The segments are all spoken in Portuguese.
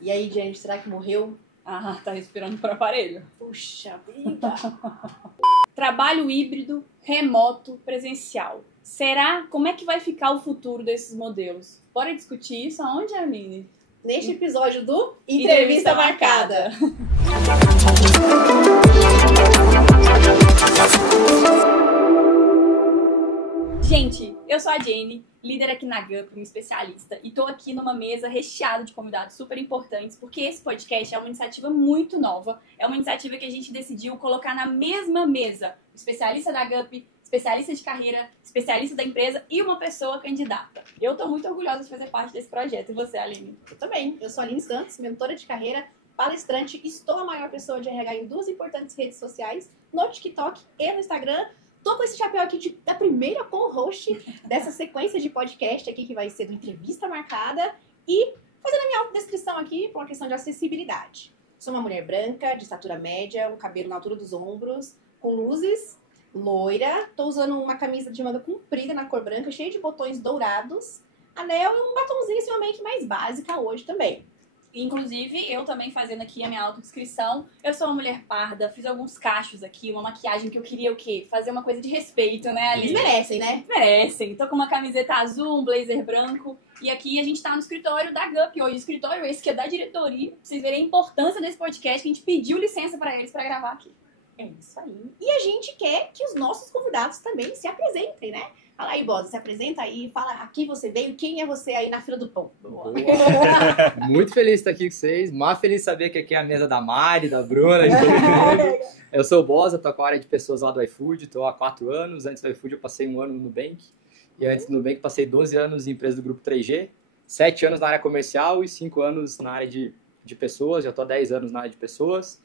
E aí, gente, será que morreu? Ah, tá respirando por aparelho. Puxa vida! Trabalho híbrido, remoto, presencial. Será? Como é que vai ficar o futuro desses modelos? Bora discutir isso aonde, Aline? Neste episódio do Entrevista Marcada. Gente, eu sou a Jenny, líder aqui na GUP, uma especialista, e tô aqui numa mesa recheada de convidados super importantes, porque esse podcast é uma iniciativa muito nova, é uma iniciativa que a gente decidiu colocar na mesma mesa o especialista da GUP, especialista de carreira, especialista da empresa e uma pessoa candidata. Eu tô muito orgulhosa de fazer parte desse projeto. E você, Aline? Eu também. Eu sou a Aline Santos, mentora de carreira, palestrante, estou a maior pessoa de RH em duas importantes redes sociais, no TikTok e no Instagram. Tô com esse chapéu aqui da primeira co-host dessa sequência de podcast aqui, que vai ser do Entrevista Marcada. E fazendo a minha autodescrição aqui por uma questão de acessibilidade. Sou uma mulher branca, de estatura média, um cabelo na altura dos ombros, com luzes, loira. Tô usando uma camisa de manga comprida na cor branca, cheia de botões dourados, anel e um batomzinho assim, mais básica hoje também. Inclusive, eu também fazendo aqui a minha autodescrição, eu sou uma mulher parda, fiz alguns cachos aqui, uma maquiagem que eu queria o quê? Fazer uma coisa de respeito, né, Aline? Eles merecem, né? Merecem. Tô com uma camiseta azul, um blazer branco, e aqui a gente tá no escritório da GUP hoje. O escritório esse que é da diretoria, pra vocês verem a importância desse podcast, que a gente pediu licença pra eles pra gravar aqui. É isso aí. E a gente quer que os nossos convidados também se apresentem, né? Fala aí, Bosa, se apresenta aí, fala aqui você veio, quem é você aí na fila do pão? Boa. Muito feliz de estar aqui com vocês, mais feliz de saber que aqui é a mesa da Mari, da Bruna, de todo mundo. Eu sou o Bosa, tô com a área de pessoas lá do iFood, tô há 4 anos, antes do iFood eu passei 1 ano no Nubank, e antes do Nubank passei 12 anos em empresa do grupo 3G, 7 anos na área comercial e 5 anos na área de pessoas, já tô há 10 anos na área de pessoas.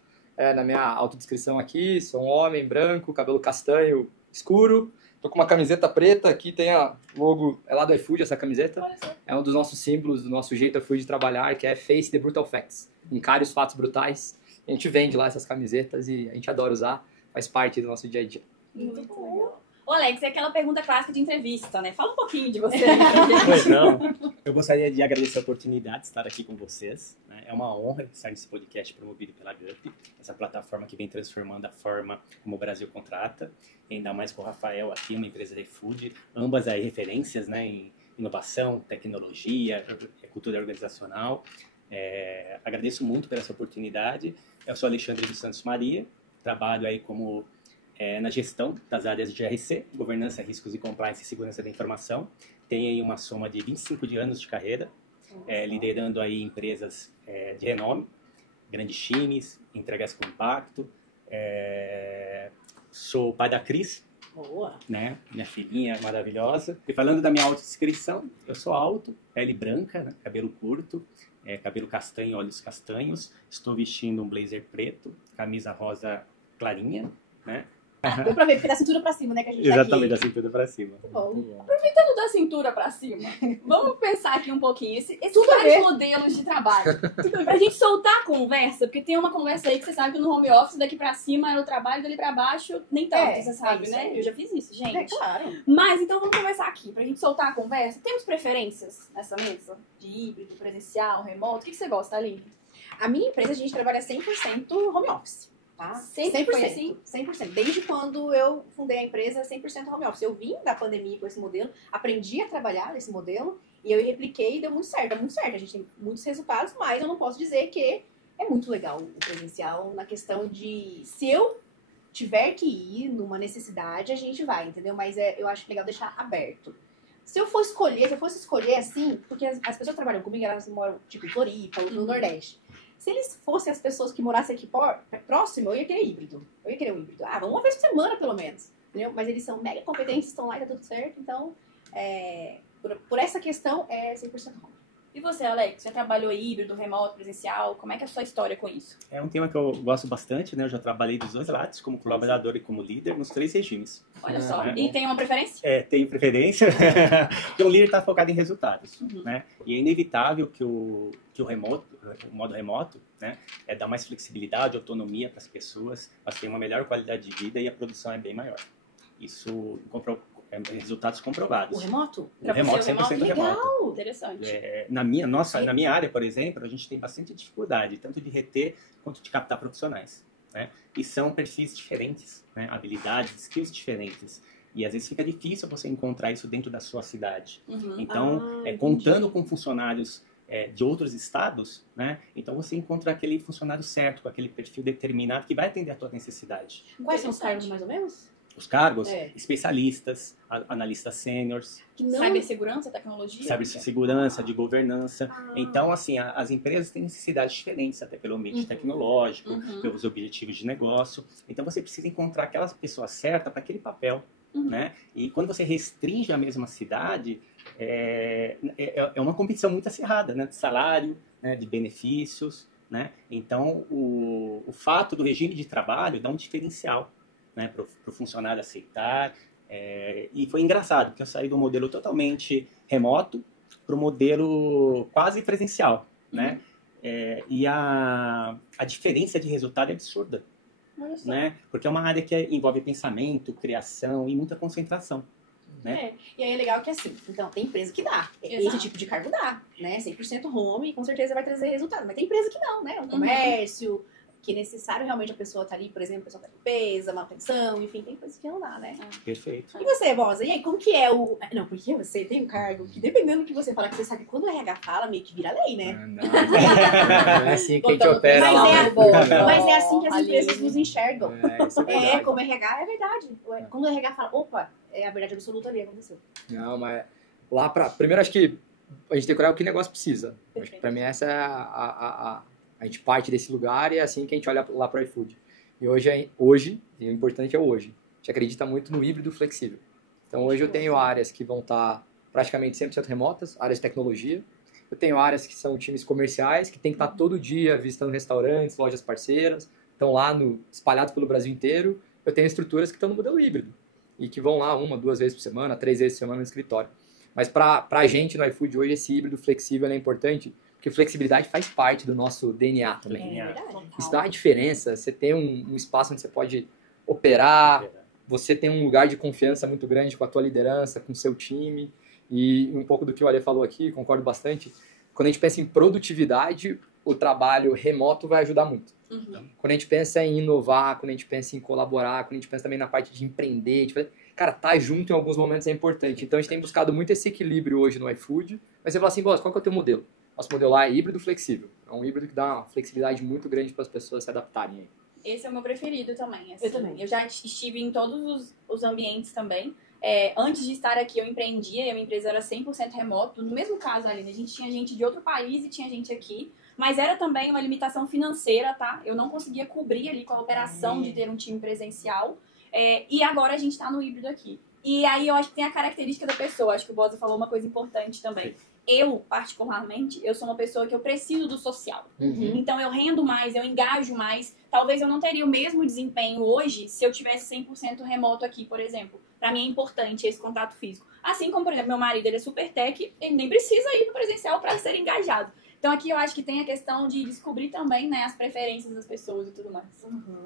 Na minha autodescrição aqui, sou um homem branco, cabelo castanho escuro, tô com uma camiseta preta, aqui tem a logo, é lá do iFood essa camiseta, é um dos nossos símbolos, do nosso jeito iFood de trabalhar, que é Face the Brutal Facts, encare os fatos brutais. A gente vende lá essas camisetas e a gente adora usar, faz parte do nosso dia a dia. Muito bom. Ô Alex, é aquela pergunta clássica de entrevista, né? Fala um pouquinho de você. Pois não. Eu gostaria de agradecer a oportunidade de estar aqui com vocês. Né? É uma honra estar nesse podcast promovido pela GUP, essa plataforma que vem transformando a forma como o Brasil contrata. E ainda mais com o Rafael aqui, uma empresa de iFood, ambas aí referências, né, em inovação, tecnologia, cultura organizacional. Agradeço muito por essa oportunidade. Eu sou Alexandre dos Santos Maria, trabalho aí como na gestão das áreas de GRC, governança, riscos e compliance e segurança da informação. Tenho aí uma soma de 25 anos de carreira, liderando aí empresas de renome, grandes times, entregas com impacto. Sou pai da Cris, Boa. né? Minha filhinha maravilhosa. E falando da minha autodescrição, eu sou alto, pele branca, né? Cabelo curto, cabelo castanho, olhos castanhos. Estou vestindo um blazer preto, camisa rosa clarinha, né? Deu pra ver, porque da cintura pra cima, né, que a gente Exatamente, tá da cintura pra cima. aqui. Bom. Aproveitando da cintura pra cima, vamos pensar aqui um pouquinho. Esses Tudo a ver. vários modelos de trabalho. Pra gente soltar a conversa, porque tem uma conversa aí que você sabe que no home office, daqui pra cima é o trabalho, dali pra baixo, nem tanto, você sabe, isso né? aí. Eu já fiz isso, gente. É claro. Mas então vamos começar aqui, pra gente soltar a conversa. Temos preferências nessa mesa? De híbrido, presencial, remoto? O que você gosta, Aline? A minha empresa, a gente trabalha 100% home office. Tá? Sempre foi assim? 100%. Desde quando eu fundei a empresa, 100% home office. Eu vim da pandemia com esse modelo, aprendi a trabalhar nesse modelo e eu repliquei e deu muito certo. Deu muito certo. A gente tem muitos resultados, mas eu não posso dizer que é muito legal o presencial na questão de se eu tiver que ir numa necessidade, a gente vai, entendeu? Mas eu acho legal deixar aberto. Se eu fosse escolher assim, porque as pessoas que trabalham comigo, elas moram tipo em Floripa, ou no Nordeste. Se eles fossem as pessoas que morassem aqui próximo, eu ia querer híbrido. Eu ia querer um híbrido. Vamos uma vez por semana, pelo menos. Entendeu? Mas eles são mega competentes, estão lá e tá tudo certo. Então, por essa questão, é 100% home. E você, Alex? Já trabalhou híbrido, remoto, presencial? Como é que é a sua história com isso? É um tema que eu gosto bastante, né? Eu já trabalhei dos dois lados, como colaborador e como líder, nos 3 regimes. Olha só. É. E tem uma preferência? Tenho preferência, porque o líder está focado em resultados, né? E é inevitável que o modo remoto, né, dar mais flexibilidade, autonomia para as pessoas, elas têm uma melhor qualidade de vida e a produção é bem maior. Isso resultados comprovados. O remoto? O remoto, 100% Legal! remoto. Interessante. Na minha área, por exemplo, a gente tem bastante dificuldade, tanto de reter quanto de captar profissionais, né? E são perfis diferentes, né? Habilidades, skills diferentes. E às vezes fica difícil você encontrar isso dentro da sua cidade. Então, contando com funcionários de outros estados, né? Então você encontra aquele funcionário certo, com aquele perfil determinado que vai atender a tua necessidade. Quais são os cargos, mais ou menos? Os cargos, especialistas, analistas sêniores, Cibersegurança, tecnologia? cibersegurança, de governança. Então, assim, as empresas têm necessidades diferentes, até pelo ambiente tecnológico, pelos objetivos de negócio. Então, você precisa encontrar aquela pessoa certa para aquele papel, né? E quando você restringe a mesma cidade, é uma competição muito acirrada, né? De salário, né? De benefícios, né? Então, o fato do regime de trabalho dá um diferencial, né, para o funcionário aceitar. E foi engraçado, porque eu saí do modelo totalmente remoto para o modelo quase presencial, né? E a diferença de resultado é absurda, né? Porque é uma área que envolve pensamento, criação e muita concentração, né? E aí é legal que assim, então tem empresa que dá, esse tipo de cargo dá, né? 100% home, com certeza vai trazer resultado, mas tem empresa que não, né? Um comércio, que é necessário realmente a pessoa estar ali, por exemplo, a pessoa tá limpeza, manutenção, enfim, tem coisas que não dá, né? Perfeito. E você, Bosa? E aí, como que é o... Não, porque você tem um cargo que, dependendo do que você falar, que você sabe que quando o RH fala, meio que vira lei, né? Não é assim que a gente opera lá. Mas é assim que as empresas nos enxergam. Isso é verdade. Como RH, é verdade. Quando o RH fala, opa, é a verdade absoluta ali, aconteceu. Não, mas lá Primeiro, acho que a gente tem que olhar o que o negócio precisa. Acho que pra mim essa é a gente parte desse lugar e é assim que a gente olha lá para o iFood. E hoje, e o importante é hoje, a gente acredita muito no híbrido flexível. Então hoje eu tenho áreas que vão estar praticamente 100% remotas, áreas de tecnologia. Eu tenho áreas que são times comerciais, que tem que estar todo dia visitando restaurantes, lojas parceiras, estão lá espalhados pelo Brasil inteiro. Eu tenho estruturas que estão no modelo híbrido e que vão lá 1, 2 vezes por semana, 3 vezes por semana no escritório. Mas para a gente no iFood hoje, esse híbrido flexível é importante, porque flexibilidade faz parte do nosso DNA também. Isso dá uma diferença. Você tem um espaço onde você pode operar, você tem um lugar de confiança muito grande com a tua liderança, com o seu time. E um pouco do que o Ale falou aqui, concordo bastante. Quando a gente pensa em produtividade, o trabalho remoto vai ajudar muito. Quando a gente pensa em inovar, quando a gente pensa em colaborar, quando a gente pensa também na parte de empreender, cara, tá junto em alguns momentos é importante. Então a gente tem buscado muito esse equilíbrio hoje no iFood. Mas você fala assim, qual que é o teu modelo? Nosso modelo lá é híbrido flexível. É um híbrido que dá uma flexibilidade muito grande para as pessoas se adaptarem. Esse é o meu preferido também. Assim. Eu também. Eu já estive em todos os ambientes também. Antes de estar aqui, eu empreendia e a minha empresa era 100% remoto. No mesmo caso, Aline, a gente tinha gente de outro país e tinha gente aqui. Mas era também uma limitação financeira, tá? Eu não conseguia cobrir ali com a operação de ter um time presencial. E agora a gente está no híbrido aqui. E aí eu acho que tem a característica da pessoa. Acho que o Bosa falou uma coisa importante também. Eu, particularmente, eu sou uma pessoa que eu preciso do social. Então eu rendo mais, eu engajo mais. Talvez eu não teria o mesmo desempenho hoje se eu tivesse 100% remoto aqui, por exemplo. Pra mim é importante esse contato físico. Assim como, por exemplo, meu marido, ele é super tech, ele nem precisa ir pro presencial para ser engajado. Então aqui eu acho que tem a questão de descobrir também, né, as preferências das pessoas e tudo mais.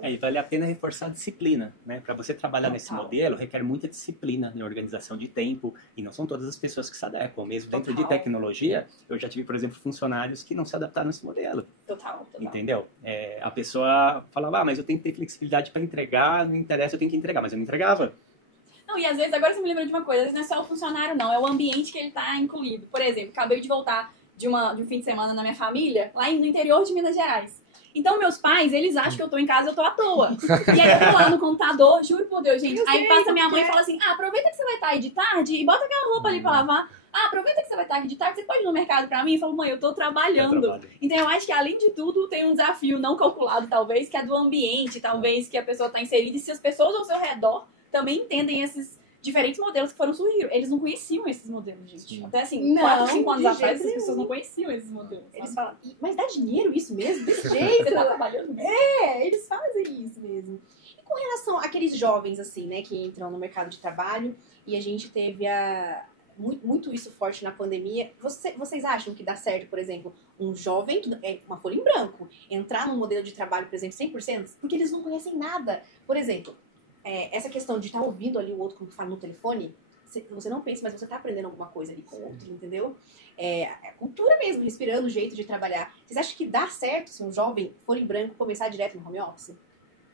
E vale a pena reforçar a disciplina, né? Para você trabalhar nesse modelo, requer muita disciplina na organização de tempo, e não são todas as pessoas que se adequam. Mesmo dentro de tecnologia, eu já tive, por exemplo, funcionários que não se adaptaram nesse modelo. Total. Entendeu? A pessoa falava, mas eu tenho que ter flexibilidade para entregar, não interessa, eu tenho que entregar, mas eu não entregava. Não, e às vezes, agora você me lembra de uma coisa, às vezes não é só o funcionário, não, é o ambiente que ele tá incluído. Por exemplo, acabei de voltar de um fim de semana na minha família, lá no interior de Minas Gerais. Então, meus pais, eles acham que eu tô em casa, eu tô à toa. E aí, eu tô lá no computador, juro por Deus, gente. Aí passa minha mãe e fala assim, aproveita que você vai estar aí de tarde e bota aquela roupa ali pra lavar. Aproveita que você vai estar aqui de tarde, você pode ir no mercado pra mim? E falo, mãe, eu tô trabalhando. Então, eu acho que, além de tudo, tem um desafio não calculado, talvez, que é do ambiente, talvez, que a pessoa tá inserida. E se as pessoas ao seu redor também entendem esses diferentes modelos que foram surgindo. Eles não conheciam esses modelos, gente. Até assim, 4, 5 anos atrás, as pessoas não conheciam esses modelos. Eles falam, mas dá dinheiro isso mesmo? Desse jeito? Você tá trabalhando mesmo? Eles fazem isso mesmo. E com relação àqueles jovens, assim, né, que entram no mercado de trabalho, e a gente teve muito isso forte na pandemia, vocês acham que dá certo, por exemplo, um jovem, que é uma folha em branco, entrar num modelo de trabalho, por exemplo, 100%? Porque eles não conhecem nada. Por exemplo, essa questão de estar ouvindo ali o outro quando fala no telefone, você não pensa, mas você tá aprendendo alguma coisa ali com o outro, entendeu? É a cultura mesmo, respirando o jeito de trabalhar. Vocês acham que dá certo se um jovem for em branco começar direto no home office?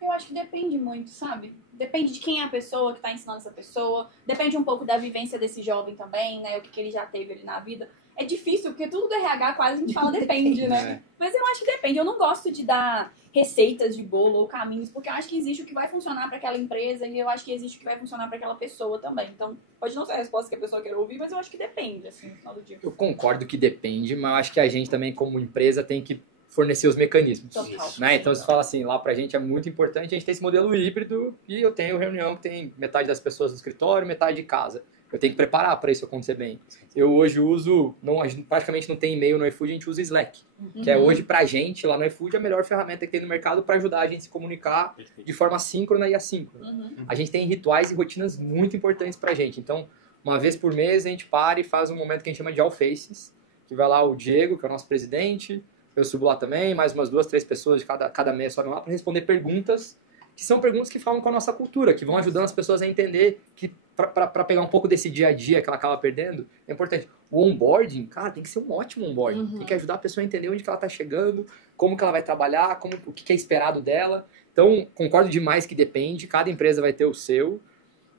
Eu acho que depende muito, sabe? Depende de quem é a pessoa que tá ensinando essa pessoa. Depende um pouco da vivência desse jovem também, né? O que ele já teve ali na vida. É difícil, porque tudo do RH quase a gente fala depende, né? Mas eu acho que depende. Eu não gosto de dar receitas de bolo ou caminhos, porque eu acho que existe o que vai funcionar para aquela empresa e eu acho que existe o que vai funcionar para aquela pessoa também. Então, pode não ser a resposta que a pessoa quer ouvir, mas eu acho que depende, assim, no final do dia. Eu concordo que depende, mas eu acho que a gente também, como empresa, tem que fornecer os mecanismos. Total. Né? Então, você fala assim, lá pra gente é muito importante a gente ter esse modelo híbrido e eu tenho reunião que tem metade das pessoas no escritório, metade de casa. Eu tenho que preparar para isso acontecer bem. Eu hoje uso, a gente praticamente não tem e-mail no iFood, a gente usa Slack. Que é hoje pra gente, lá no iFood, a melhor ferramenta que tem no mercado para ajudar a gente a se comunicar de forma síncrona e assíncrona. A gente tem rituais e rotinas muito importantes pra gente. Então, uma vez por mês, a gente para e faz um momento que a gente chama de All Faces, que vai lá o Diego, que é o nosso presidente, eu subo lá também, mais umas 2, 3 pessoas de cada mês sobem lá para responder perguntas, que são perguntas que falam com a nossa cultura, que vão ajudando as pessoas a entender que para pegar um pouco desse dia a dia que ela acaba perdendo, é importante. O onboarding, cara, tem que ser um ótimo onboarding. Tem que ajudar a pessoa a entender onde que ela está chegando, como que ela vai trabalhar, o que é esperado dela. Então, concordo demais que depende, cada empresa vai ter o seu,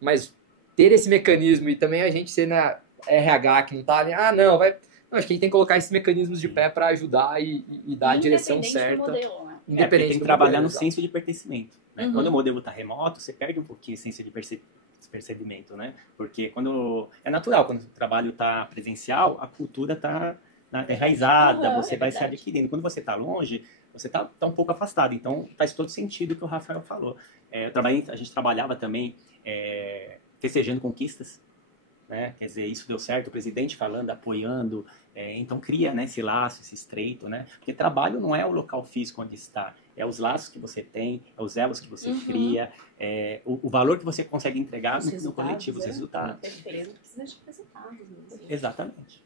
mas ter esse mecanismo e também a gente ser na RH que não tá ali, não, acho que a gente tem que colocar esses mecanismos de pé para ajudar e dar a direção certa. Modelo, né? Independente tem que do trabalhar modelo, no senso de pertencimento. Né? Quando o modelo está remoto, você perde um pouquinho a essência de percebimento, né? Porque é natural, quando o trabalho está presencial, a cultura está enraizada, você vai se adquirindo. Quando você está longe, você está um pouco afastado. Então, faz todo sentido o que o Rafael falou. A gente trabalhava também festejando conquistas, né? Quer dizer, isso deu certo, o presidente falando, apoiando, então cria, né, esse laço, esse estreito, né? Porque trabalho não é o local físico onde está, é os laços que você tem, é os elos que você cria, o valor que você consegue entregar no coletivo, os resultados. Perfeito, precisa de resultados mesmo. Exatamente.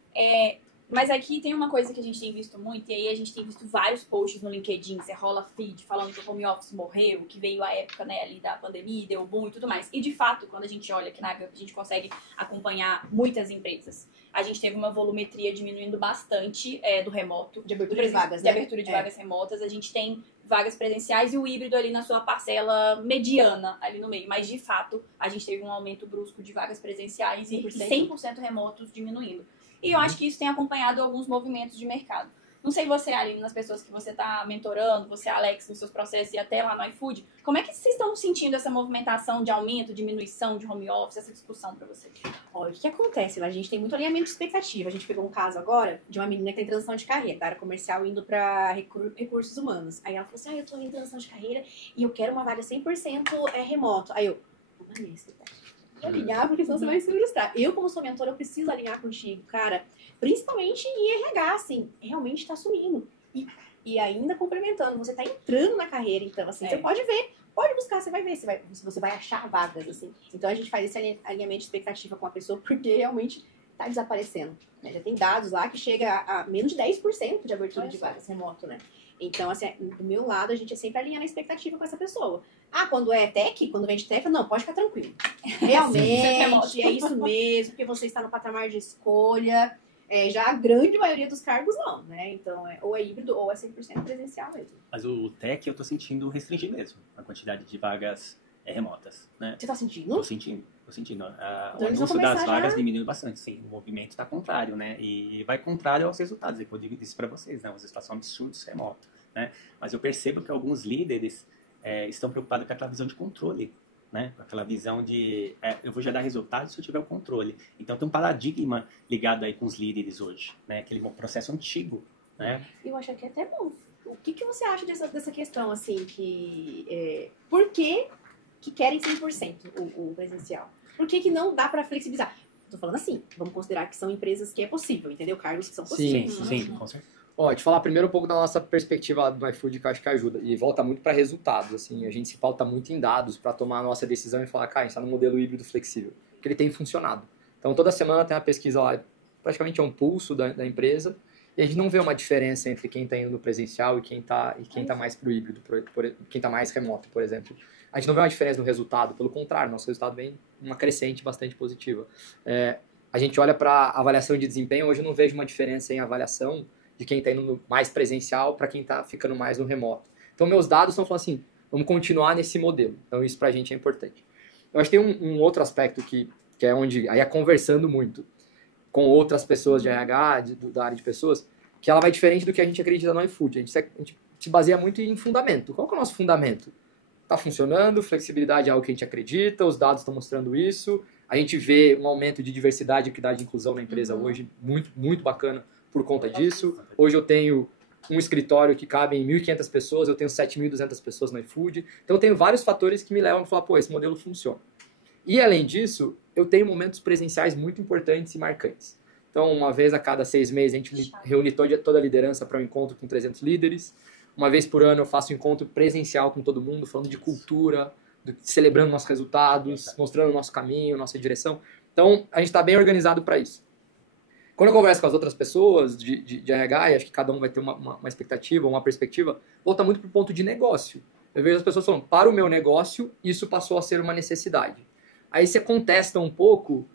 Mas aqui tem uma coisa que a gente tem visto muito, e aí a gente tem visto vários posts no LinkedIn, você rola feed falando que o home office morreu, que veio a época, né, ali da pandemia, deu boom e tudo mais. E de fato, quando a gente olha aqui na Gup, a gente consegue acompanhar muitas empresas. A gente teve uma volumetria diminuindo bastante do remoto. De abertura de vagas, De abertura de vagas remotas. A gente tem vagas presenciais e o híbrido ali na sua parcela mediana ali no meio. Mas, de fato, a gente teve um aumento brusco de vagas presenciais e 100% remotos diminuindo. E eu acho que isso tem acompanhado alguns movimentos de mercado. Não sei você, Aline, nas pessoas que você está mentorando, você, Alex, nos seus processos e até lá no iFood, como é que vocês estão sentindo essa movimentação de aumento, diminuição de home office, essa discussão para vocês? Olha, o que acontece? A gente tem muito alinhamento de expectativa. A gente pegou um caso agora de uma menina que tem transição de carreira, da área comercial indo para recursos humanos. Aí ela falou assim, eu tô em transição de carreira e eu quero uma vaga 100% remoto. Aí eu, vamos nesse, alinhar, porque senão você vai se frustrar. Eu, como sua mentora, eu preciso alinhar contigo, cara. Principalmente em RH, assim, realmente tá sumindo. E ainda complementando, você tá entrando na carreira, então, assim, você pode ver, pode buscar, você vai ver, se você vai achar vagas, assim. Então, a gente faz esse alinhamento de expectativa com a pessoa, porque realmente tá desaparecendo. Né? Já tem dados lá que chega a menos de 10% de abertura de vagas remoto, né? Então, assim, do meu lado, a gente sempre alinha a expectativa com essa pessoa. Quando é tech, quando vem de tech, não, pode ficar tranquilo. Realmente, é isso mesmo, porque você está no patamar de escolha. Já a grande maioria dos cargos, não, né? Então, ou é híbrido ou é 100% presencial mesmo. Mas o tech eu tô sentindo restringir mesmo a quantidade de vagas remotas, né? Você tá sentindo? Tô sentindo. O Então, anúncio das vagas diminuiu bastante, sim. O movimento está contrário, né? E vai contrário aos resultados. Eu disse para vocês, né? Os resultados são absurdos remoto, né? Mas eu percebo que alguns líderes estão preocupados com aquela visão de controle, né? Com aquela visão de eu vou já dar resultados se eu tiver o controle. Então tem um paradigma ligado aí com os líderes hoje, né? Aquele processo antigo, né? Eu acho que é até bom. O que você acha dessa questão, assim, por que querem 100% o presencial? Por que não dá para flexibilizar? Tô falando assim, vamos considerar que são empresas que é possível, entendeu? Cargos que são possíveis. Sim, com certeza. Te falar primeiro um pouco da nossa perspectiva lá do iFood, que eu acho que ajuda. E volta muito para resultados, assim. A gente se pauta muito em dados para tomar a nossa decisão e falar, cara, a gente está no modelo híbrido flexível. Porque ele tem funcionado. Então, toda semana tem uma pesquisa lá, praticamente é um pulso da empresa. E a gente não vê uma diferença entre quem está indo no presencial e quem tá mais pro híbrido, quem está mais remoto, por exemplo. A gente não vê uma diferença no resultado, pelo contrário, nosso resultado vem uma crescente bastante positiva. A gente olha para avaliação de desempenho, hoje eu não vejo uma diferença em avaliação de quem está indo mais presencial para quem está ficando mais no remoto. Então, meus dados estão falando assim, vamos continuar nesse modelo. Então, isso para a gente é importante. Eu acho que tem um outro aspecto que é onde, aí é conversando muito com outras pessoas de RH, da área de pessoas, que ela vai diferente do que a gente acredita no iFood. A gente se baseia muito em fundamento. Qual que é o nosso fundamento? Está funcionando, flexibilidade é algo que a gente acredita, os dados estão mostrando isso, a gente vê um aumento de diversidade, equidade e inclusão na empresa hoje, muito, muito bacana por conta disso. Hoje eu tenho um escritório que cabe em 1.500 pessoas, eu tenho 7.200 pessoas no iFood. Então eu tenho vários fatores que me levam a falar, pô, esse modelo funciona. E além disso, eu tenho momentos presenciais muito importantes e marcantes. Então, uma vez a cada 6 meses, a gente reúne toda a liderança para um encontro com 300 líderes. Uma vez por ano eu faço um encontro presencial com todo mundo, falando de cultura, celebrando nossos resultados, mostrando o nosso caminho, nossa direção. Então, a gente está bem organizado para isso. Quando eu converso com as outras pessoas de RH, e acho que cada um vai ter uma expectativa, uma perspectiva, volta muito para o ponto de negócio. Eu vejo as pessoas falando, para o meu negócio, isso passou a ser uma necessidade. Aí você contesta um pouco,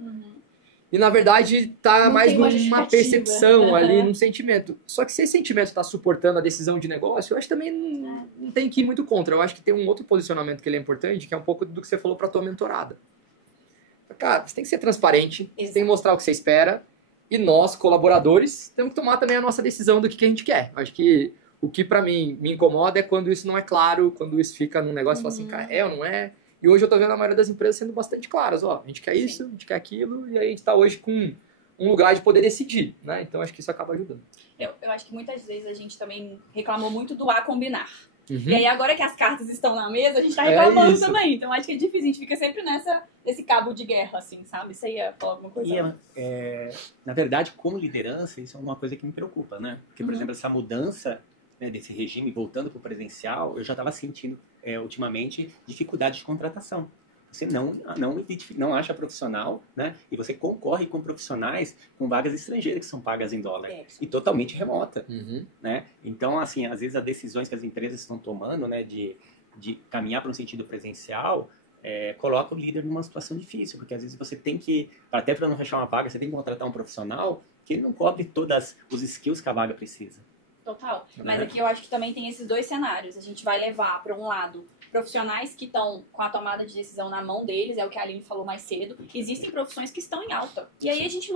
e na verdade está mais numa percepção ali, num sentimento. Só que se esse sentimento está suportando a decisão de negócio, eu acho que também não tem que ir muito contra. Eu acho que tem um outro posicionamento que ele é importante, que é um pouco do que você falou para a tua mentorada. Cara, você tem que ser transparente, você tem que mostrar o que você espera, e nós, colaboradores, temos que tomar também a nossa decisão do que a gente quer. Eu acho que o que para mim me incomoda é quando isso não é claro, quando isso fica num negócio e fala assim, cara, é ou não é? E hoje eu tô vendo a maioria das empresas sendo bastante claras, ó, a gente quer isso, a gente quer aquilo, e aí a gente tá hoje com um lugar de poder decidir, né? Então acho que isso acaba ajudando. Eu acho que muitas vezes a gente também reclamou muito do a combinar. E aí agora que as cartas estão na mesa, a gente tá reclamando também. Então acho que é difícil, a gente fica sempre nesse cabo de guerra, assim, sabe? Você ia falar alguma coisa? Na verdade, como liderança, isso é uma coisa que me preocupa, né? Porque, por exemplo, essa mudança, né, desse regime, voltando para o presencial, eu já estava sentindo, ultimamente, dificuldade de contratação. Você não acha profissional, né? E você concorre com profissionais com vagas estrangeiras que são pagas em dólar e totalmente remota, né? Então, assim, às vezes as decisões que as empresas estão tomando, né, de caminhar para um sentido presencial, coloca o líder numa situação difícil, porque às vezes você tem que, até para não fechar uma vaga, você tem que contratar um profissional que ele não cobre todos os skills que a vaga precisa. Total. Mas aqui eu acho que também tem esses dois cenários. A gente vai levar, para um lado, profissionais que estão com a tomada de decisão na mão deles, é o que a Aline falou mais cedo. Existem profissões que estão em alta. E aí a gente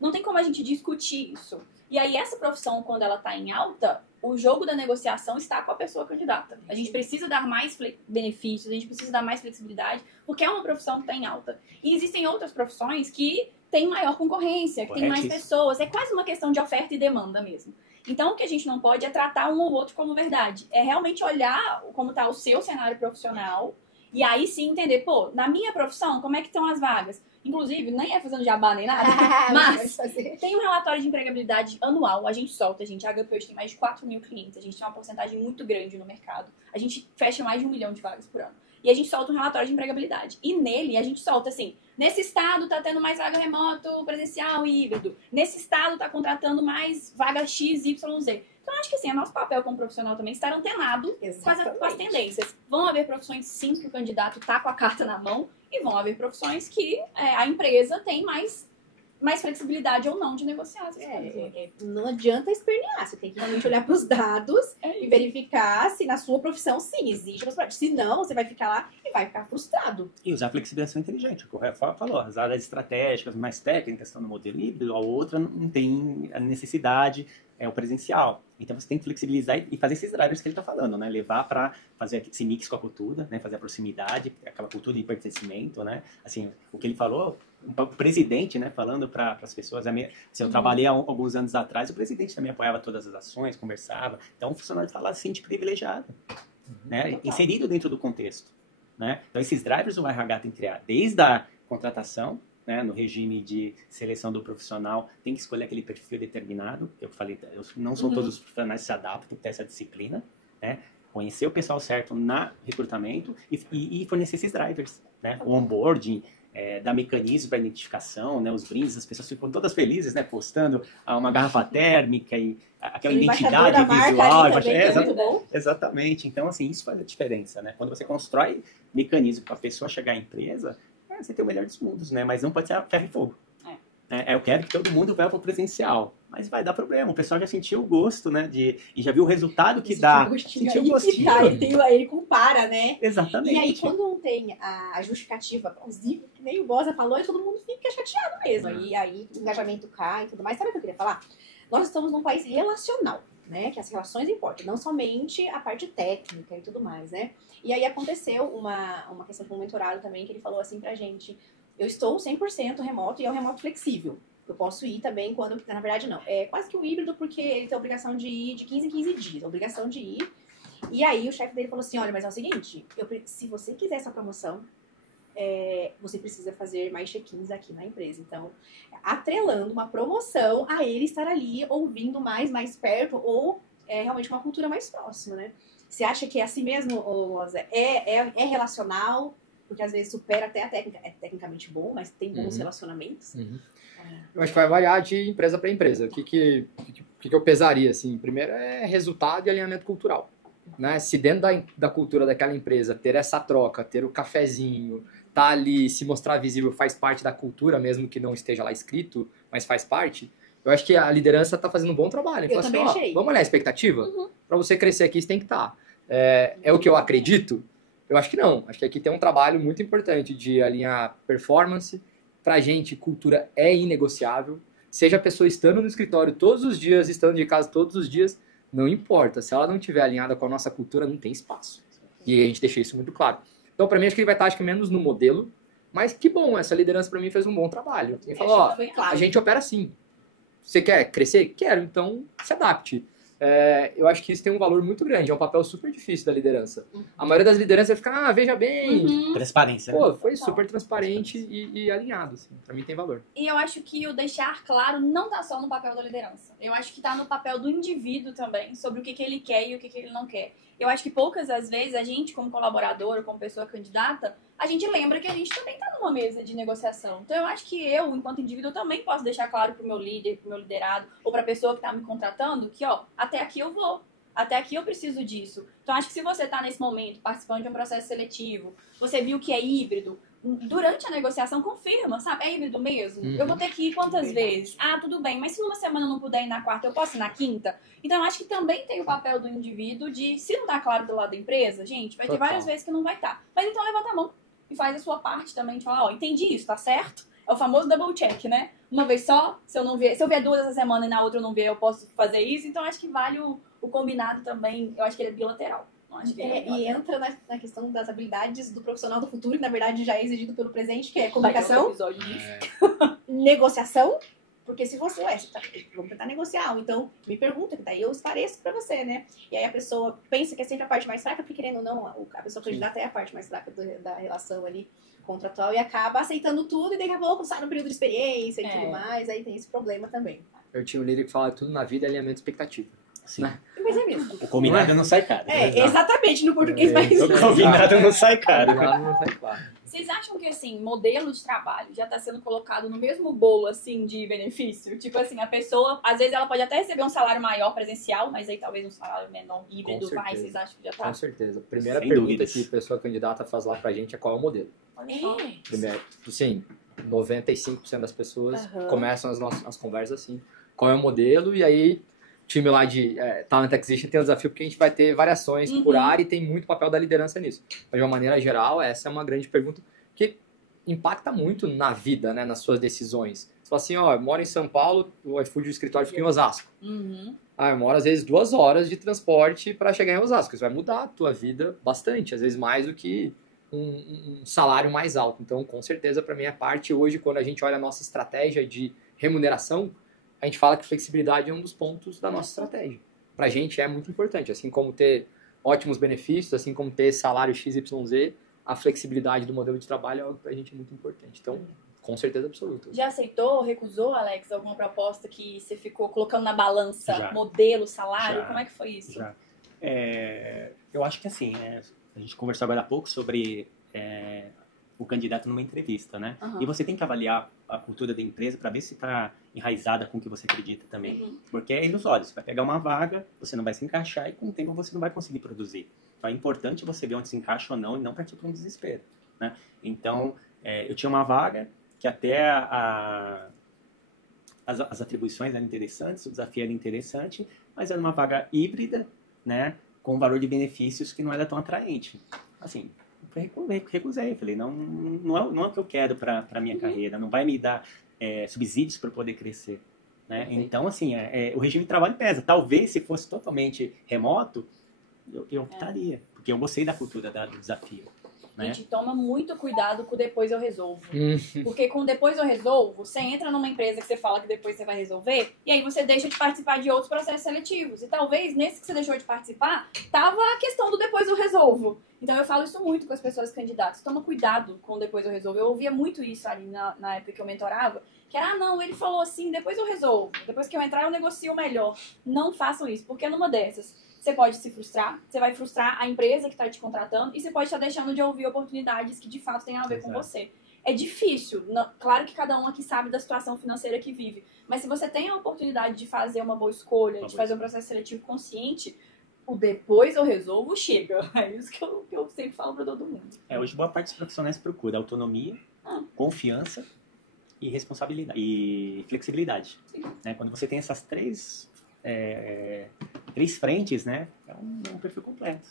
não tem como a gente discutir isso. E aí essa profissão, quando ela está em alta, o jogo da negociação está com a pessoa candidata. A gente precisa dar mais benefícios, a gente precisa dar mais flexibilidade, porque é uma profissão que está em alta. E existem outras profissões que têm maior concorrência, que têm mais pessoas. É quase uma questão de oferta e demanda mesmo. Então, o que a gente não pode é tratar um ou outro como verdade. É realmente olhar como está o seu cenário profissional e aí sim entender, pô, na minha profissão, como é que estão as vagas? Inclusive, nem é fazendo jabá nem nada, mas tem um relatório de empregabilidade anual, a gente solta, a HP hoje tem mais de 4 mil clientes, a gente tem uma porcentagem muito grande no mercado, a gente fecha mais de 1 milhão de vagas por ano. E a gente solta um relatório de empregabilidade. E nele, a gente solta assim, nesse estado tá tendo mais vaga remoto, presencial e híbrido. Nesse estado tá contratando mais vaga X, Y, Z. Então, acho que assim, é nosso papel como profissional também estar antenado com as tendências. Vão haver profissões, sim, que o candidato tá com a carta na mão. E vão haver profissões que a empresa tem mais flexibilidade ou não de negociar essas coisas. Não adianta espernear, você tem que realmente olhar para os dados e verificar se na sua profissão sim existe possibilidade. Se não, você vai ficar lá e vai ficar frustrado. E usar a flexibilização inteligente, o que o Rafa falou, as áreas estratégicas mais técnicas estão no modelo híbrido, a outra não tem a necessidade, é o presencial. Então você tem que flexibilizar e fazer esses drivers que ele está falando, né? Levar para fazer esse mix com a cultura, né? Fazer a proximidade, aquela cultura de pertencimento, né? Assim, o que ele falou, o presidente, né? Falando para as pessoas, eu trabalhei há alguns anos atrás, o presidente também apoiava todas as ações, conversava. Então o funcionário está lá se sente privilegiado, né? Inserido dentro do contexto, né? Então esses drivers o RH tem que criar, desde a contratação, né, no regime de seleção do profissional, tem que escolher aquele perfil determinado. Eu falei, não são todos os profissionais que se adaptam, tem que ter essa disciplina, né? Conhecer o pessoal certo na recrutamento e fornecer esses drivers, né? O onboarding, dar mecanismos para identificação, né? Os brindes, as pessoas ficam todas felizes, né? Postando uma garrafa térmica e aquela identidade visual. Exatamente. Então, assim, isso faz a diferença, né? Quando você constrói mecanismo para a pessoa chegar à empresa, você tem o melhor dos mundos, né? Mas não pode ser a ferro e fogo. Eu quero que todo mundo vá para o presencial. Mas vai dar problema. O pessoal já sentiu o gosto, né? E já viu o resultado que dá. Sentiu o gostinho. Ele compara, né? Exatamente. E aí, quando não tem a justificativa plausível, que nem o Bosa falou, e todo mundo fica chateado mesmo. E aí, o engajamento cai e tudo mais. Sabe o que eu queria falar? Nós estamos num país relacional, né? Que as relações importam. Não somente a parte técnica e tudo mais, né? E aí, aconteceu uma questão com um mentorado também, que ele falou assim pra gente... Eu estou 100% remoto e é um remoto flexível. Eu posso ir também quando... Na verdade, não. É quase que um híbrido, porque ele tem a obrigação de ir de 15 em 15 dias. A obrigação de ir. E aí, o chefe dele falou assim, olha, mas é o seguinte, se você quiser essa promoção, você precisa fazer mais check-ins aqui na empresa. Então, atrelando uma promoção a ele estar ali, ouvindo mais perto, ou realmente uma cultura mais próxima, né? Você acha que é assim mesmo, Zé? É relacional... Porque às vezes supera até a técnica. É tecnicamente bom, mas tem bons relacionamentos. Eu acho que vai variar de empresa para empresa. O que eu pesaria, assim? Primeiro é resultado e alinhamento cultural. Né? Se dentro da cultura daquela empresa ter essa troca, ter o cafezinho, tá ali, se mostrar visível, faz parte da cultura, mesmo que não esteja lá escrito, mas faz parte, eu acho que a liderança tá fazendo um bom trabalho. Eu também achei. Vamos olhar a expectativa? Para você crescer aqui, você tem que estar. É o que eu acredito? Eu acho que não. Acho que aqui tem um trabalho muito importante de alinhar performance. Pra gente, cultura é inegociável. Seja a pessoa estando no escritório todos os dias, estando de casa todos os dias, não importa. Se ela não estiver alinhada com a nossa cultura, não tem espaço. E a gente deixa isso muito claro. Então, pra mim, acho que ele vai estar menos no modelo. Mas que bom, essa liderança pra mim fez um bom trabalho. Ele falou, a gente opera assim. Você quer crescer? Quero, então se adapte. Eu acho que isso tem um valor muito grande, é um papel super difícil da liderança. A maioria das lideranças fica, veja bem. Transparência. Pô, foi super transparente e alinhado, assim. Pra mim tem valor. E eu acho que o deixar claro não tá só no papel da liderança. Eu acho que tá no papel do indivíduo também, sobre o que ele quer e o que ele não quer. Eu acho que poucas das vezes a gente, como colaborador, como pessoa candidata, a gente lembra que a gente também tá numa mesa de negociação. Então eu acho que eu, enquanto indivíduo, também posso deixar claro pro meu líder, pro meu liderado, ou pra pessoa que tá me contratando, que até aqui eu vou. Até aqui eu preciso disso. Então acho que se você tá nesse momento participando de um processo seletivo, você viu que é híbrido, durante a negociação confirma, sabe? É híbrido mesmo? Eu vou ter que ir quantas vezes? Ah, tudo bem, mas se numa semana eu não puder ir na quarta, eu posso ir na quinta? Então eu acho que também tem o papel do indivíduo de, se não tá claro do lado da empresa, gente, vai ter várias vezes que não vai estar. Mas então levanta a mão e faz a sua parte também, de falar, entendi isso, tá certo? É o famoso double check, né? Uma vez só, se eu ver duas essa semana e na outra eu não ver, eu posso fazer isso. Então acho que vale o combinado também, eu acho que ele é bilateral. E entra na questão das habilidades do profissional do futuro, que na verdade já é exigido pelo presente, que é comunicação, negociação, porque se você, vamos tentar negociar, então me pergunta, que daí eu esclareço pra você, né? E aí a pessoa pensa que é sempre a parte mais fraca, porque querendo ou não, a pessoa candidata é a parte mais fraca da relação ali contratual e acaba aceitando tudo e daqui a pouco sai no período de experiência e tudo mais, aí tem esse problema também. Eu tinha um líder que falava que tudo na vida é alinhamento de expectativa. Sim. Né? Mas é mesmo. O combinado não sai caro. Exatamente, no português mais O combinado não sai caro. Não sai claro. Vocês acham que, assim, modelo de trabalho já tá sendo colocado no mesmo bolo, assim, de benefício? Tipo assim, a pessoa, às vezes ela pode até receber um salário maior presencial, mas aí talvez um salário menor híbrido vai, vocês acham que já tá? Com certeza. Primeira Sem pergunta dúvidas. que a pessoa candidata faz lá pra gente é qual é o modelo. Primeiro, sim, 95% das pessoas começam as conversas assim. Qual é o modelo? E aí, o time lá de Talent Acquisition tem um desafio porque a gente vai ter variações por área e tem muito papel da liderança nisso. Mas, de uma maneira geral, essa é uma grande pergunta que impacta muito na vida, né, nas suas decisões. Você fala assim, eu moro em São Paulo, o iFood, o escritório fica em Osasco. Eu moro, às vezes, 2 horas de transporte para chegar em Osasco. Isso vai mudar a tua vida bastante, às vezes mais do que um salário mais alto. Então, com certeza, para mim, é parte hoje, quando a gente olha a nossa estratégia de remuneração, a gente fala que flexibilidade é um dos pontos da nossa estratégia. Para a gente é muito importante, assim como ter ótimos benefícios, assim como ter salário XYZ, a flexibilidade do modelo de trabalho é algo que para a gente é muito importante. Então, com certeza absoluta. Já aceitou, recusou, Alex, alguma proposta que você ficou colocando na balança, Já. modelo, salário? Já. Como é que foi isso? Já. Eu acho que assim, a gente conversou agora há pouco sobre o candidato numa entrevista, né? Uhum. E você tem que avaliar a cultura da empresa para ver se está enraizada com o que você acredita também. Uhum. Porque é ilusório, você vai pegar uma vaga, você não vai se encaixar e com o tempo você não vai conseguir produzir. Então é importante você ver onde se encaixa ou não e não partir para um desespero, né? Então, eu tinha uma vaga que até as atribuições eram interessantes, o desafio era interessante, mas era uma vaga híbrida, né? Com um valor de benefícios que não era tão atraente. Assim, recusei. Falei, não é o que eu quero para a minha carreira, não vai me dar subsídios para poder crescer. Né? Então, assim, o regime de trabalho pesa. Talvez, se fosse totalmente remoto, eu optaria, porque eu gostei da cultura do desafio. Né? Gente, toma muito cuidado com o depois eu resolvo. Porque com o depois eu resolvo, você entra numa empresa que você fala que depois você vai resolver, e aí você deixa de participar de outros processos seletivos. E talvez, nesse que você deixou de participar, tava a questão do depois eu resolvo. Então eu falo isso muito com as pessoas candidatas. Toma cuidado com o depois eu resolvo. Eu ouvia muito isso ali na época que eu mentorava, que era, não, ele falou assim, depois eu resolvo. Depois que eu entrar, eu negocio melhor. Não façam isso, porque numa dessas, você pode se frustrar, você vai frustrar a empresa que está te contratando e você pode estar deixando de ouvir oportunidades que de fato têm a ver com você. É difícil, claro que cada um aqui sabe da situação financeira que vive, mas se você tem a oportunidade de fazer uma boa escolha, de fazer um processo seletivo consciente, o depois eu resolvo chega. É isso que eu sempre falo para todo mundo. Hoje boa parte dos profissionais procura autonomia, confiança e responsabilidade e flexibilidade. Né? Quando você tem essas três frentes, né? É um perfil completo.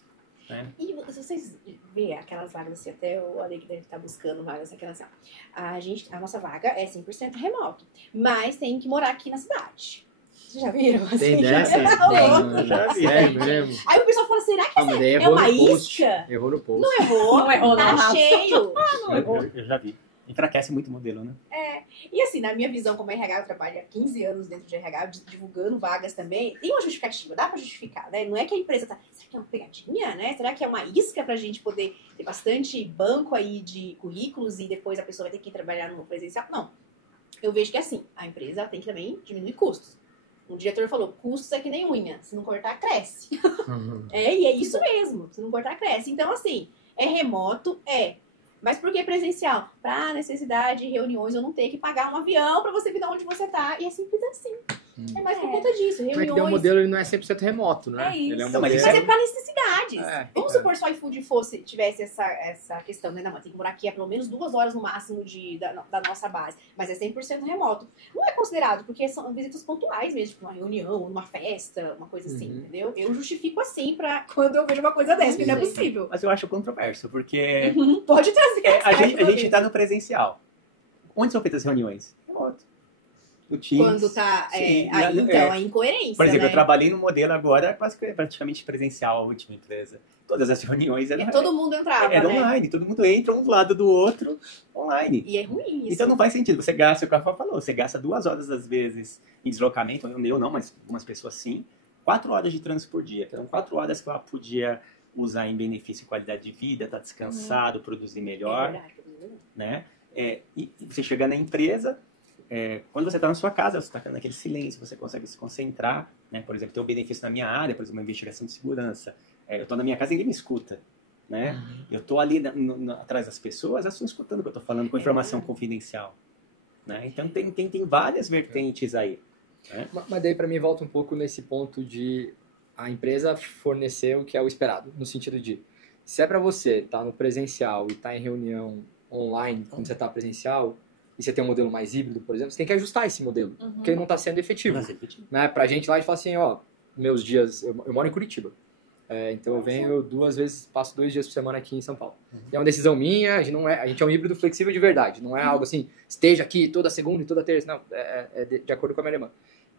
Né? E se vocês verem aquelas vagas assim, até o Ale que deve estar buscando vagas aquelas assim, a nossa vaga é 100% remoto, mas tem que morar aqui na cidade. Vocês já viram? Assim, Tem dessa? Já vi. Mesmo. Aí o pessoal fala, será que essa é errou uma no post. isca? Errou no post. Não errou, Não errou, tá não. cheio. Eu já vi. Enfraquece muito o modelo, né? E assim, na minha visão como RH, eu trabalho há 15 anos dentro de RH, divulgando vagas também. Tem uma justificativa, dá pra justificar, né? Não é que a empresa tá... Será que é uma pegadinha, né? Será que é uma isca pra gente poder ter bastante banco aí de currículos e depois a pessoa vai ter que ir trabalhar no presencial? Não. Eu vejo que assim, a empresa tem que também diminuir custos. Um diretor falou, custos é que nem unha. Se não cortar, cresce. E é isso mesmo. Se não cortar, cresce. Então, assim, é remoto? Mas por que presencial? Pra necessidade de reuniões, eu não ter que pagar um avião pra você vir de onde você tá. E é simples assim. É mais por conta disso. Como é Reuniões. que o modelo ele não é 100% remoto, né? É isso. Ele é um Não, mas modelo... Mas é pra necessidades. Vamos É. supor se o iFood tivesse essa questão, né? Não, mas tem que morar aqui há pelo menos 2 horas no máximo da nossa base. Mas é 100% remoto. Não é considerado, porque são visitas pontuais mesmo, tipo uma reunião, uma festa, uma coisa assim, entendeu? Eu justifico assim pra quando eu vejo uma coisa dessa, porque não é possível. Mas eu acho controverso, porque Pode trazer. a gente tá no presencial. Onde são feitas as reuniões? Remoto. No Teams. Quando tá. Sim, Então, a incoerência. Por exemplo, né? eu trabalhei no modelo agora, praticamente presencial, a última empresa. Todas as reuniões eram, Todo mundo entrava, era né? online, todo mundo entra um do lado do outro online. E é ruim isso. Então não faz sentido. Você gasta, o que a Rafa falou, você gasta 2 horas às vezes em deslocamento, eu não, mas algumas pessoas sim, 4 horas de trânsito por dia. Então 4 horas que ela podia usar em benefício e qualidade de vida, estar descansado, produzir melhor, É verdade. né? E você chega na empresa, quando você está na sua casa, você está naquele silêncio, você consegue se concentrar, né? Por exemplo, ter um benefício na minha área, por exemplo, uma investigação de segurança. Eu estou na minha casa e ninguém me escuta, né? Eu estou ali atrás das pessoas, elas estão escutando o que eu estou falando com informação confidencial, né? Então tem várias vertentes aí. Né? Mas daí pra mim volta um pouco nesse ponto de a empresa fornecer o que é o esperado, no sentido de, se é pra você estar no presencial e estar em reunião online quando você está presencial, e você tem um modelo mais híbrido, por exemplo, você tem que ajustar esse modelo, porque ele não está sendo efetivo. Né? Pra gente lá, a gente fala assim, ó, meus dias, eu moro em Curitiba, então eu venho 2 vezes, passo 2 dias por semana aqui em São Paulo. E é uma decisão minha, a gente é um híbrido flexível de verdade, não é algo assim, esteja aqui toda segunda e toda terça, não, de acordo com a minha irmã.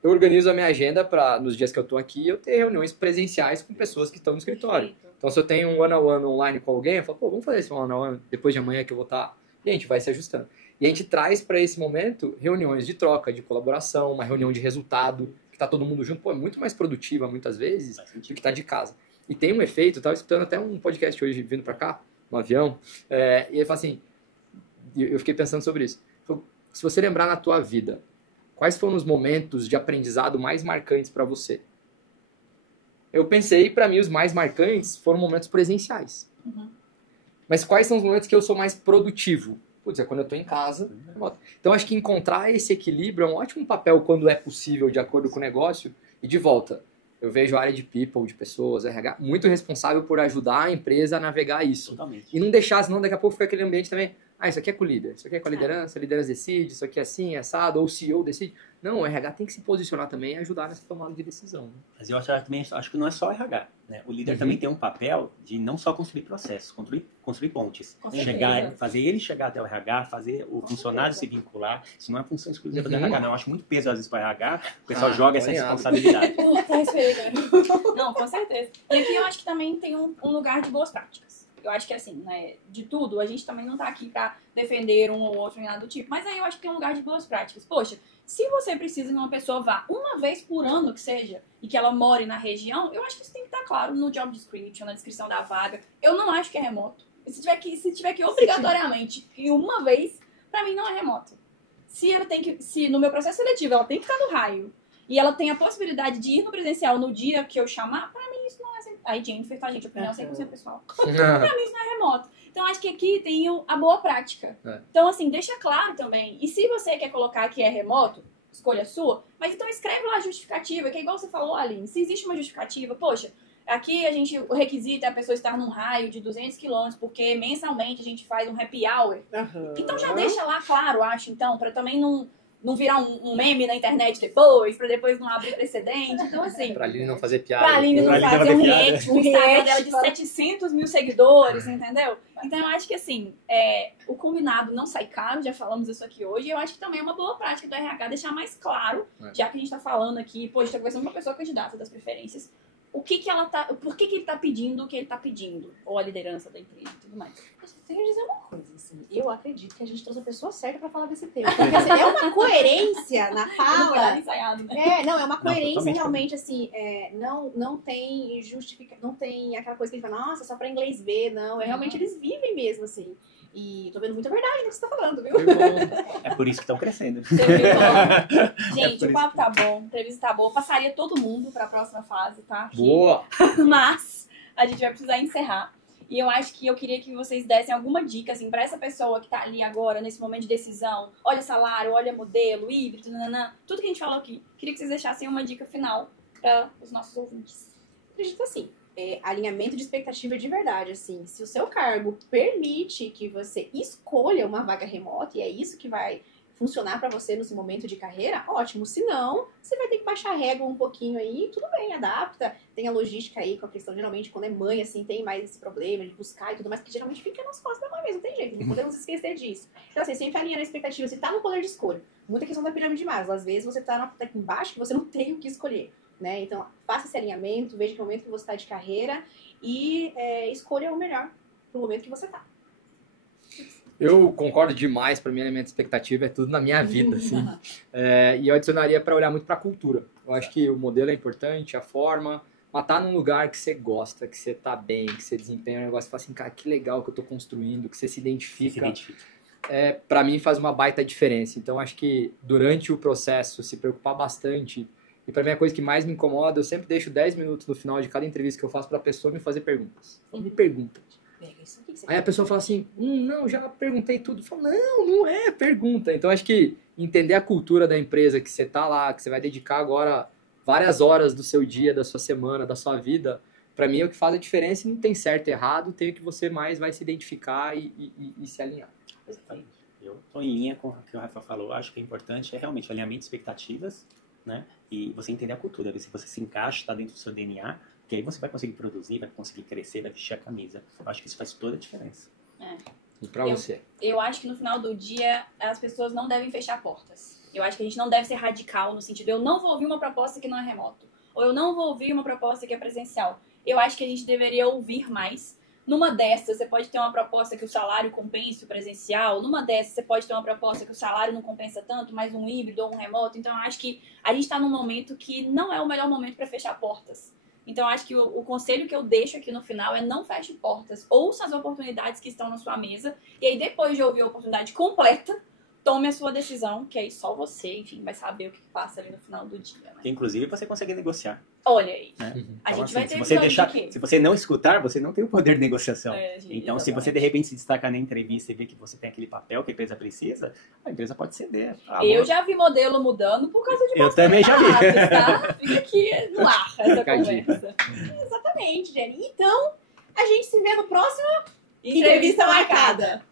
Eu organizo a minha agenda para, nos dias que eu estou aqui, eu ter reuniões presenciais com pessoas que estão no escritório. Então, se eu tenho um one-on-one online com alguém, eu falo, pô, vamos fazer esse one-on-one depois de amanhã que eu vou estar... E a gente vai se ajustando. E a gente traz para esse momento reuniões de troca, de colaboração, uma reunião de resultado, que está todo mundo junto, pô, é muito mais produtiva, muitas vezes, do que tá de casa. E tem um efeito, eu estava escutando até um podcast hoje, vindo para cá, no avião, e ele fala assim, eu fiquei pensando sobre isso. Se você lembrar na tua vida, quais foram os momentos de aprendizado mais marcantes para você? Eu pensei, para mim, os mais marcantes foram momentos presenciais. Mas quais são os momentos que eu sou mais produtivo? Putz, é quando eu tô em casa. Então acho que encontrar esse equilíbrio é um ótimo papel quando é possível, de acordo com o negócio. E de volta, eu vejo a área de people, de pessoas, RH, muito responsável por ajudar a empresa a navegar isso. Totalmente. E não deixar, senão daqui a pouco fica aquele ambiente também. Isso aqui é com o líder, isso aqui é com a liderança decide, isso aqui é assim, é assado, ou o CEO decide. Não, o RH tem que se posicionar também e ajudar nessa tomada de decisão. Né? Mas eu acho que não é só RH, né? O líder também tem um papel de não só construir processos, construir pontes. Fazer ele chegar até o RH, fazer o funcionário se vincular. Isso não é função exclusiva do RH, não. Eu acho muito peso às vezes para o RH, o pessoal joga essa responsabilidade. Não, com certeza. E aqui eu acho que também tem um lugar de boas práticas. Eu acho que, assim, né, de tudo, a gente também não tá aqui pra defender um ou outro, nem nada do tipo. Mas aí eu acho que tem um lugar de boas práticas. Poxa, se você precisa que uma pessoa vá uma vez por ano, que seja, e que ela more na região, eu acho que isso tem que estar claro no job description, na descrição da vaga. Eu não acho que é remoto. Se tiver que obrigatoriamente ir uma vez, pra mim não é remoto. Se no meu processo seletivo ela tem que estar no raio, e ela tem a possibilidade de ir no presencial no dia que eu chamar, pra mim isso não é... Aí, Jennifer, tá, gente? Opinião 100% pessoal. Pra mim isso não é remoto. Então, acho que aqui tem a boa prática. Então, assim, deixa claro também. E se você quer colocar que é remoto, escolha sua, mas então escreve lá a justificativa, que é igual você falou, Aline. Se existe uma justificativa, poxa, aqui o requisito é a pessoa estar num raio de 200 km, porque mensalmente a gente faz um happy hour. Então, já deixa lá claro, acho, então, pra também não virar um meme na internet depois, pra depois não abrir precedente. Então, assim... Pra Aline não fazer piada. Pra Aline não fazer um react, o Instagram dela de 700 mil seguidores, entendeu? Então, eu acho que, assim, o combinado não sai caro, já falamos isso aqui hoje, e eu acho que também é uma boa prática do RH deixar mais claro, já que a gente tá falando aqui, pô, a gente tá conversando com uma pessoa candidata das preferências, por que ele tá pedindo o que ele tá pedindo, ou a liderança da empresa e tudo mais. Eu tenho que dizer uma coisa, assim, eu acredito que a gente trouxe a pessoa certa pra falar desse tema. Porque, assim, é uma coerência na fala. Ensaiado, né? É uma coerência realmente, assim, não tem não tem aquela coisa que ele fala, nossa, só pra inglês ver, não. Realmente eles vivem mesmo, assim. E tô vendo muita verdade no que você tá falando, viu? É por isso que estão crescendo. Gente, o papo tá bom, a entrevista tá boa. Passaria todo mundo pra próxima fase, tá? Aqui. Boa! Mas a gente vai precisar encerrar. E eu acho que eu queria que vocês dessem alguma dica, assim, pra essa pessoa que tá ali agora, nesse momento de decisão. Olha salário, olha modelo, híbrido, nananã. Tudo que a gente falou aqui. Queria que vocês deixassem uma dica final para os nossos ouvintes. Acredito assim, alinhamento de expectativa de verdade, assim. Se o seu cargo permite que você escolha uma vaga remota, e é isso que vai funcionar pra você nesse momento de carreira, ótimo. Se não, você vai ter que baixar a régua um pouquinho aí, tudo bem, adapta. Tem a logística aí com a questão, geralmente, quando é mãe, assim, tem mais esse problema de buscar e tudo mais, que geralmente fica nas costas da mãe mesmo, não tem jeito, não podemos esquecer disso. Então, assim, sempre alinhando a expectativa, você tá no poder de escolha. Muita questão da pirâmide de Maslow, às vezes você tá aqui embaixo que você não tem o que escolher, né? Então, faça esse alinhamento, veja que momento que você tá de carreira e escolha o melhor pro momento que você tá. Eu concordo demais, para mim, elemento de expectativa é tudo na minha vida, assim. E eu adicionaria para olhar muito para a cultura. Eu acho que o modelo é importante, a forma, mas tá num lugar que você gosta, que você tá bem, que você desempenha um negócio e fala assim, cara, que legal que eu tô construindo, que você se identifica. Para mim faz uma baita diferença. Então acho que durante o processo se preocupar bastante, e para mim a coisa que mais me incomoda, eu sempre deixo 10 minutos no final de cada entrevista que eu faço para a pessoa me fazer perguntas. Me pergunta. Aí a pessoa fala assim, não, já perguntei tudo. Eu falo, não é pergunta. Então acho que entender a cultura da empresa que você tá lá, que você vai dedicar agora várias horas do seu dia, da sua semana, da sua vida, para mim é o que faz a diferença e não tem certo e errado, tem o que você mais vai se identificar e se alinhar. Exatamente. Eu estou em linha com o que o Rafa falou, acho que é importante realmente alinhamento de expectativas, né? E você entender a cultura, ver se você se encaixa, está dentro do seu DNA, que aí você vai conseguir produzir, vai conseguir crescer, vai vestir a camisa. Eu acho que isso faz toda a diferença. E pra você? Eu acho que no final do dia as pessoas não devem fechar portas. Eu acho que a gente não deve ser radical no sentido, eu não vou ouvir uma proposta que não é remoto. Ou eu não vou ouvir uma proposta que é presencial. Eu acho que a gente deveria ouvir mais. Numa dessas, você pode ter uma proposta que o salário compense o presencial. Numa dessas, você pode ter uma proposta que o salário não compensa tanto, mas um híbrido ou um remoto. Então, eu acho que a gente está num momento que não é o melhor momento para fechar portas. Então, eu acho que o conselho que eu deixo aqui no final é não feche portas. Ouça as oportunidades que estão na sua mesa. E aí, depois de ouvir a oportunidade completa, tome a sua decisão, que aí só você, enfim, vai saber o que passa ali no final do dia, né? Que, inclusive, você consegue negociar. Olha aí. Né? A Então, gente vai assim, ter se você episódio deixar, de quê? se você não escutar, você não tem o poder de negociação. Gente, Então, se você de repente se destacar na entrevista e ver que você tem aquele papel que a empresa precisa, a empresa pode ceder. Eu já vi modelo mudando por causa de Eu também já vi. tá? Fica aqui no ar essa Fica a dica. conversa. Exatamente, Jenny. Então, a gente se vê no próximo Entrevista marcada.